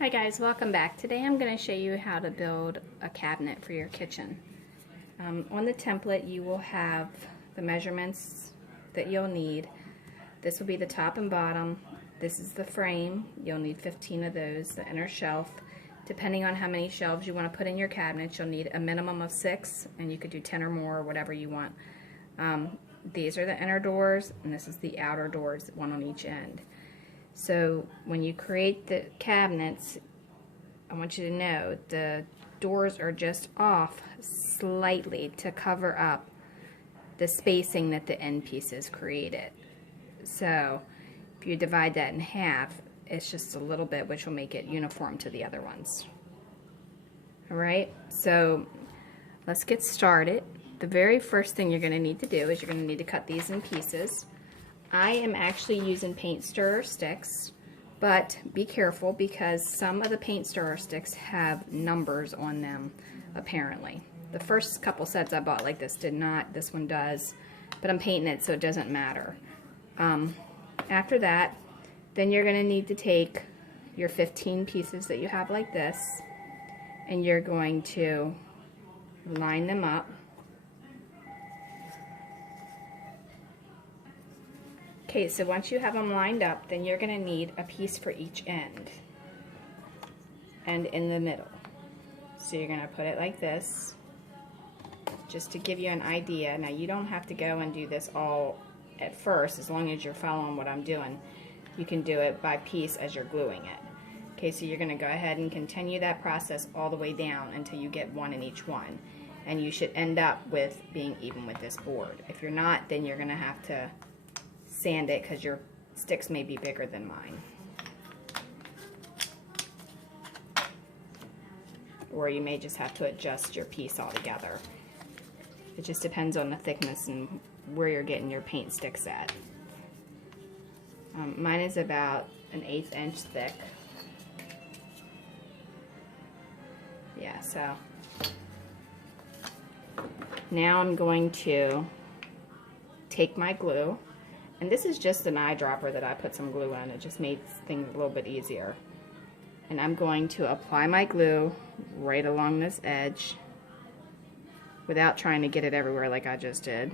Hi guys, welcome back. Today I'm going to show you how to build a cabinet for your kitchen. On the template you will have the measurements that you'll need. This will be the top and bottom. This is the frame. You'll need 15 of those, the inner shelf. Depending on how many shelves you want to put in your cabinet, you'll need a minimum of 6, and you could do 10 or more, or whatever you want. These are the inner doors, and this is the outer doors, one on each end. So when you create the cabinets, I want you to know the doors are just off slightly to cover up the spacing that the end pieces created. So if you divide that in half, it's just a little bit, which will make it uniform to the other ones. Alright, so let's get started. The very first thing you're going to need to do is you're going to need to cut these in pieces. I am actually using paint stirrer sticks, but be careful because some of the paint stirrer sticks have numbers on them, apparently. The first couple sets I bought like this did not. This one does, but I'm painting it so it doesn't matter. After that, then you're going to need to take your 15 pieces that you have like this, and you're going to line them up. Okay, so once you have them lined up, then you're going to need a piece for each end and in the middle. So you're going to put it like this, just to give you an idea. Now you don't have to go and do this all at first, as long as you're following what I'm doing. You can do it by piece as you're gluing it. Okay, so you're going to go ahead and continue that process all the way down until you get one in each one. And you should end up with being even with this board. If you're not, then you're going to have to sand it because your sticks may be bigger than mine. Or you may just have to adjust your piece altogether. It just depends on the thickness and where you're getting your paint sticks at. Mine is about an 1/8 inch thick. Yeah, so now I'm going to take my glue. And this is just an eyedropper that I put some glue in. It just made things a little bit easier. And I'm going to apply my glue right along this edge without trying to get it everywhere like I just did.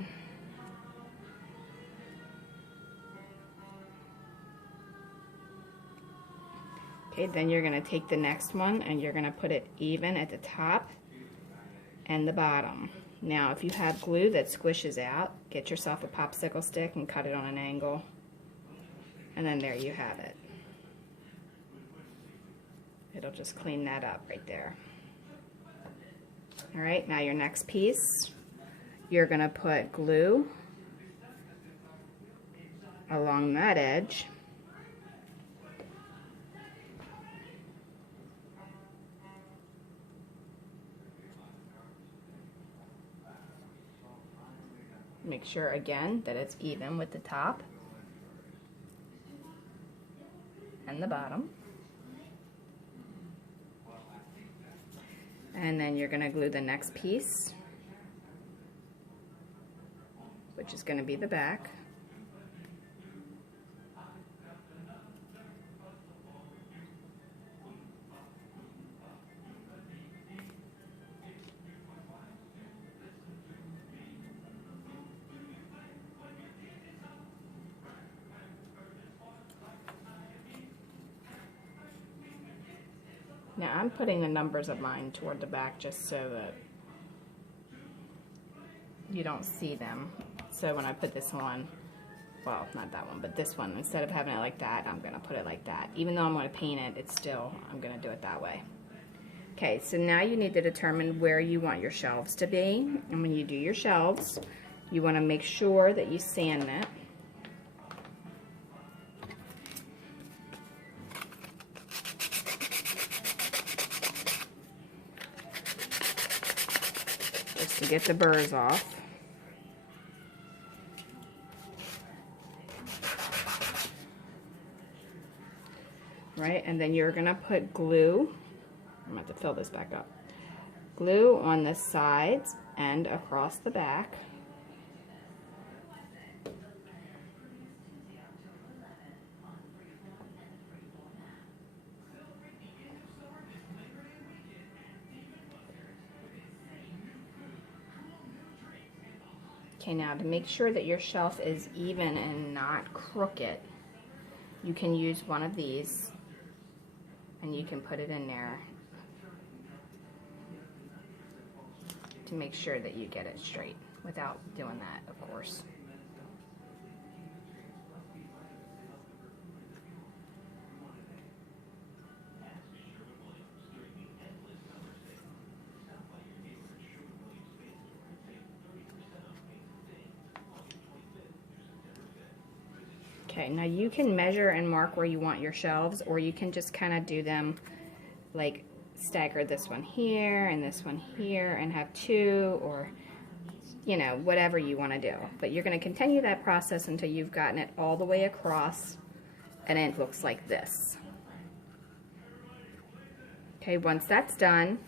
Okay, then you're going to take the next one and you're going to put it even at the top and the bottom. Now, if you have glue that squishes out, get yourself a popsicle stick and cut it on an angle. And then there you have it. It'll just clean that up right there. Alright, now your next piece, you're going to put glue along that edge. Make sure again that it's even with the top and the bottom. And then you're going to glue the next piece, which is going to be the back. Now I'm putting the numbers of mine toward the back just so that you don't see them. So when I put this one, well, not that one, but this one, instead of having it like that, I'm going to put it like that. Even though I'm going to paint it, it's still, I'm going to do it that way. Okay, so now you need to determine where you want your shelves to be. And when you do your shelves, you want to make sure that you sand it. To get the burrs off. Right, and then you're going to put glue. I'm going to have to fill this back up. Glue on the sides and across the back. Okay, now to make sure that your shelf is even and not crooked, you can use one of these and you can put it in there to make sure that you get it straight without doing that, of course. Okay, now you can measure and mark where you want your shelves, or you can just kind of do them like stagger this one here and this one here and have two, or you know, whatever you want to do. But you're going to continue that process until you've gotten it all the way across and it looks like this. Okay, once that's done,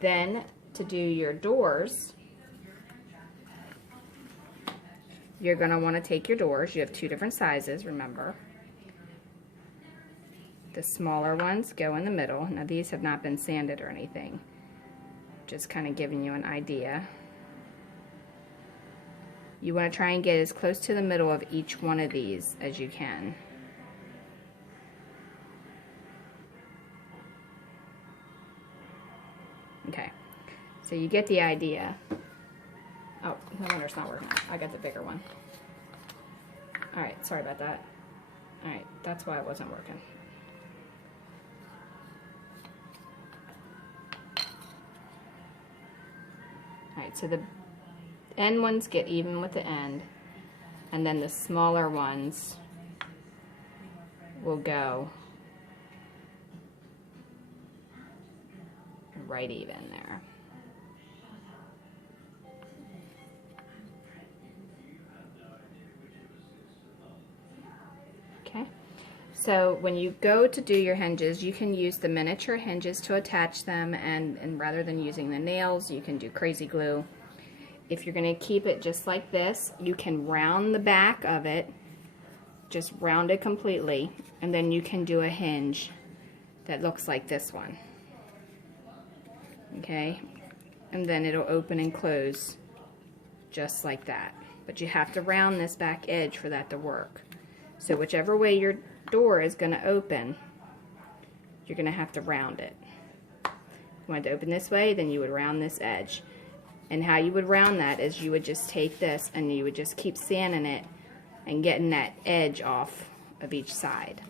then to do your doors, you're going to want to take your doors. You have two different sizes, remember. The smaller ones go in the middle. Now these have not been sanded or anything. Just kind of giving you an idea. You want to try and get as close to the middle of each one of these as you can. Okay, so you get the idea. Oh, no wonder it's not working. I got the bigger one. Alright, sorry about that. Alright, that's why it wasn't working. Alright, so the end ones get even with the end, and then the smaller ones will go right even there. Okay, so when you go to do your hinges, you can use the miniature hinges to attach them, and rather than using the nails, you can do crazy glue. If you're going to keep it just like this, you can round the back of it, just round it completely, and then you can do a hinge that looks like this one. Okay, and then it'll open and close just like that. But you have to round this back edge for that to work. So whichever way your door is going to open, you're going to have to round it. If you want it to open this way, then you would round this edge. And how you would round that is you would just take this and you would just keep sanding it and getting that edge off of each side.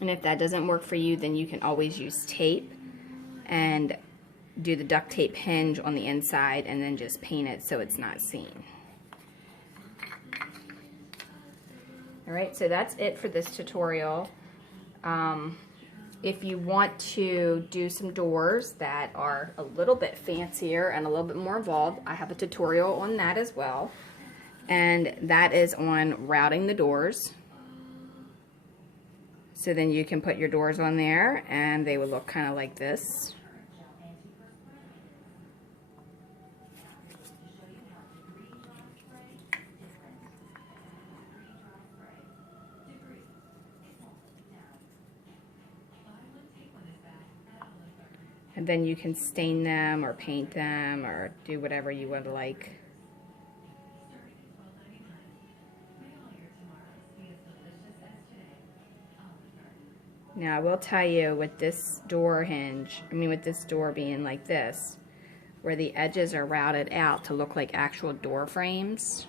And if that doesn't work for you, then you can always use tape and do the duct tape hinge on the inside and then just paint it so it's not seen. Alright, so that's it for this tutorial. If you want to do some doors that are a little bit fancier and a little bit more involved, I have a tutorial on that as well. And that is on routing the doors. So then you can put your doors on there and they would look kind of like this. And then you can stain them or paint them or do whatever you would like. Now I will tell you, with this door hinge, with this door being like this, where the edges are routed out to look like actual door frames,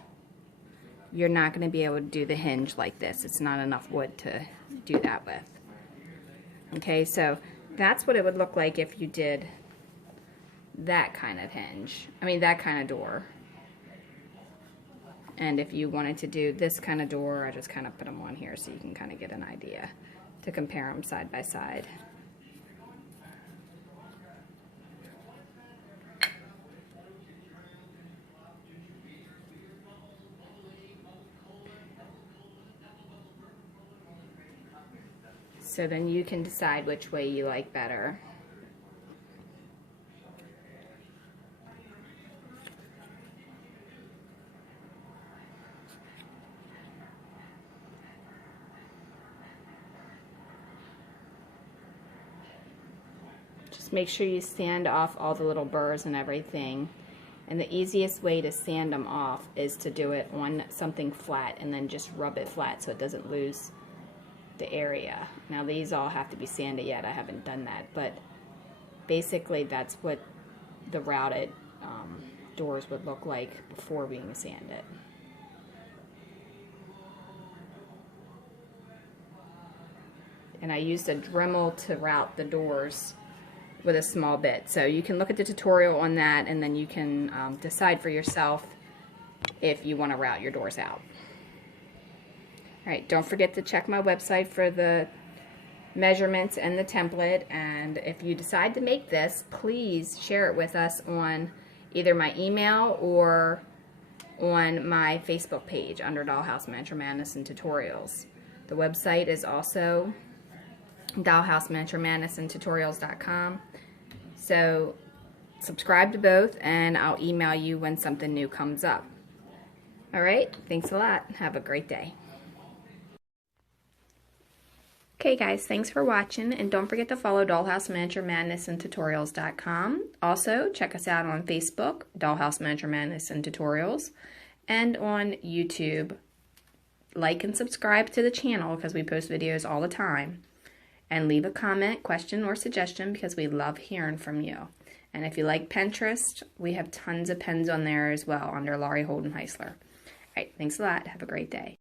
you're not going to be able to do the hinge like this. It's not enough wood to do that with. Okay, so that's what it would look like if you did that kind of hinge. That kind of door. And if you wanted to do this kind of door, I just kind of put them on here so you can kind of get an idea to compare them side by side. So then you can decide which way you like better. Just make sure you sand off all the little burrs and everything. And the easiest way to sand them off is to do it on something flat and then just rub it flat so it doesn't lose the area. Now these all have to be sanded yet. I haven't done that, but basically that's what the routed doors would look like before being sanded. And I used a Dremel to route the doors with a small bit. So you can look at the tutorial on that, and then you can decide for yourself if you want to route your doors out. Alright, don't forget to check my website for the measurements and the template, and if you decide to make this, please share it with us on either my email or on my Facebook page under Dollhouse Miniature Madness and Tutorials. The website is also Dollhouse Miniature Madness and Tutorials.com. So subscribe to both and I'll email you when something new comes up. Alright, thanks a lot. Have a great day. Okay guys, thanks for watching, and don't forget to follow Dollhouse Miniature Madness and Tutorials.com. Also, check us out on Facebook, Dollhouse Miniature Madness and Tutorials, and on YouTube. Like and subscribe to the channel because we post videos all the time. And leave a comment, question, or suggestion because we love hearing from you. And if you like Pinterest, we have tons of pins on there as well under Laurie Holden Heisler. Alright, thanks a lot. Have a great day.